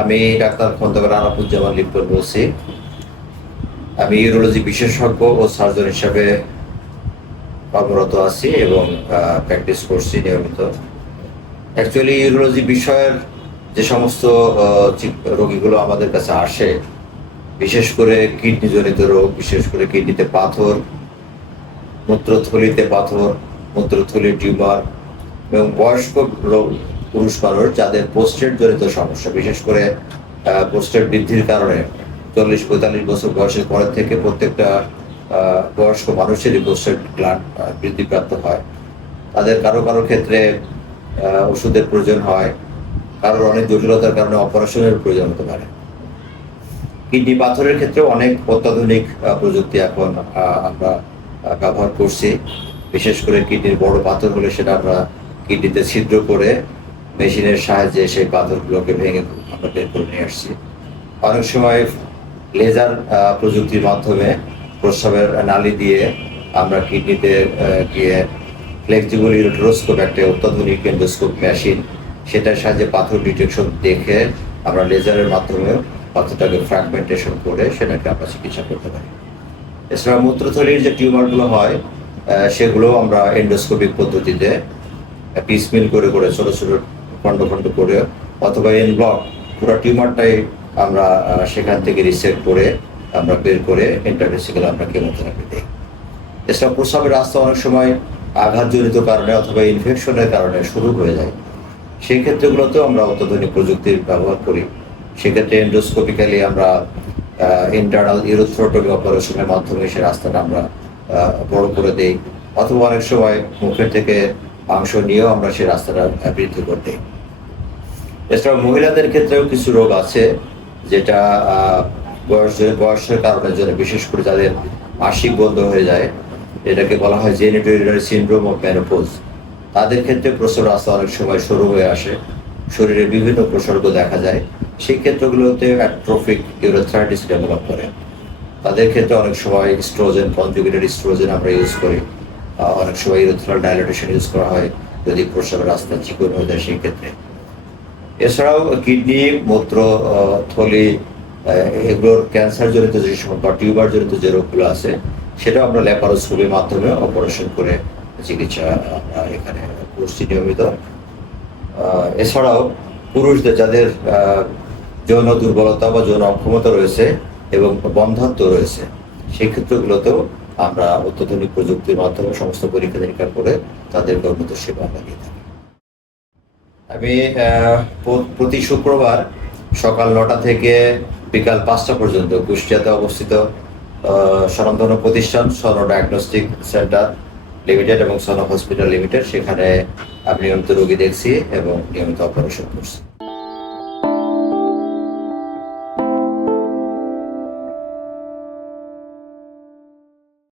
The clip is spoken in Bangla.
আমি ডাক্তার খন্দকার আনাফুজ্জামান লিপ্টন বলছি। আমি ইউরোলজি বিশেষজ্ঞ ও সার্জন হিসাবে কর্মরত আছি এবং প্র্যাকটিস করছি নিয়মিত। অ্যাকচুয়ালি ইউরোলজি বিষয়ের যে সমস্ত রোগীগুলো আমাদের কাছে আসে, বিশেষ করে কিডনি জনিত রোগ, বিশেষ করে কিডনিতে পাথর, মূত্রথলিতে পাথর, মূত্রথলির টিউমার এবং বয়স্ক পুরুষ মানুষ যাদের প্রোস্টেট জনিত সমস্যা, বিশেষ করে প্রোস্টেট বৃদ্ধির কারণে 40-45 বছর বয়সের পরের থেকে প্রত্যেকটা বয়স্ক মানুষেরই প্রোস্টেট গ্ল্যান্ড বৃদ্ধিপ্রাপ্ত হয়। তাদের কারো কারো ক্ষেত্রে ওষুধের প্রয়োজন হয়, কারোর অনেক জটিলতার কারণে অপারেশনের প্রয়োজন হতে পারে। কিডনি পাথরের ক্ষেত্রে অনেক অত্যাধুনিক প্রযুক্তি এখন আমরা ব্যবহার করছি। বিশেষ করে কিডনির বড় পাথর হলে সেটা আমরা কিডনিতে ছিদ্র করে মেশিনের সাহায্যে সেই পাথরগুলোকে ভেঙে আমরা বের করে নিয়ে আসছি। অনেক সময় লেজার প্রযুক্তির মাধ্যমে প্রস্রাবের নালী দিয়ে আমরা কিডনিতে গিয়ে ফ্লেক্সিবল ইউরেট্রোস্কোপ, একটা অত্যাধুনিক এন্ডোস্কোপ মেশিন, সেটার সাহায্যে পাথর ডিটেকশন দেখে আমরা লেজারের মাধ্যমে পাথরটাকে ফ্র্যাগমেন্টেশন করে সেটাকে আমরা চিকিৎসা করতে পারি। এছাড়া মূত্রথলির যে টিউমারগুলো হয় সেগুলো আমরা এন্ডোস্কোপিক পদ্ধতিতে পিসমিল করে করে ছোটো ছোটো খণ্ড খণ্ড করে অথবা এন ব্লক পুরো টিউমারটাই আমরা সেখান থেকে রিসেট করে আমরা বের করে ইন্টারভেসিক্যাল আমরা কেমোথেরাপি দিই। এছাড়া প্রস্রাবের রাস্তা অনেক সময় আঘাতজনিত কারণে অথবা ইনফেকশনের কারণে শুরু হয়ে যায়, সেই ক্ষেত্রগুলোতেও আমরা অত্যাধুনিক প্রযুক্তির ব্যবহার করি। সেক্ষেত্রে এন্ডোস্কোপিক্যালি আমরা ইন্টারনাল ইউরোথ্রোটমি অপারেশনের মাধ্যমে সে রাস্তাটা আমরা বড় করে দিই, অথবা অনেক সময় মুখের থেকে মাংস নিয়েও আমরা সেই রাস্তাটা বৃদ্ধি করে দিই। এছাড়া মহিলাদের ক্ষেত্রেও কিছু রোগ আছে যেটা বয়সের কারণে জন্য, বিশেষ করে যাদের মাসিক বন্ধ হয়ে যায়, এটাকে বলা হয় genital urinary syndrome of menopause. তাদের ক্ষেত্রে প্রস্রাব রাস্তা অনেক সময় সরু হয়ে আসে, শরীরে বিভিন্ন উপসর্গ দেখা যায়, সেই ক্ষেত্রগুলোতে অ্যাট্রোফিক ইউরেথ্রাইটিস ডেভেলপ করে। তাদের ক্ষেত্রে অনেক সময় স্ট্রোজেন, কনজুগেটেড স্ট্রোজেন আমরা ইউজ করি। অনেক সময় ইউরেথ্রাল ডাইলেটেশন ইউজ করা হয় যদি প্রস্রাবের রাস্তা চিকন হয়ে যায় সেই ক্ষেত্রে। এছাড়াও কিডনি, মূত্র থলি, এগুলোর ক্যান্সার জনিত যে সমস্ত বা টিউমার জনিত যে রোগগুলো আছে সেটাও আমরা ল্যাপারোস্কোপির মাধ্যমে অপারেশন করে চিকিৎসা আমরা এখানে করছি নিয়মিত। এছাড়াও পুরুষদের যাদের যৌন দুর্বলতা বা যৌন অক্ষমতা রয়েছে এবং বন্ধ্যাত্ব রয়েছে, সেই ক্ষেত্রগুলোতেও আমরা অত্যাধুনিক প্রযুক্তির মাধ্যমে সমস্ত পরীক্ষা নিরীক্ষা করে তাদেরকে উন্নত সেবা আমরা দিয়ে থাকি। আমি প্রতি শুক্রবার সকাল 9টা থেকে বিকাল 5টা পর্যন্ত কুষ্টিয়াতে অবস্থিত স্বনামধন্য প্রতিষ্ঠান সনো ডায়াগনস্টিক সেন্টার লিমিটেড এবং সনো হসপিটাল লিমিটেড, সেখানে আমি নিয়মিত রোগী দেখছি এবং নিয়মিত অপারেশন করছি।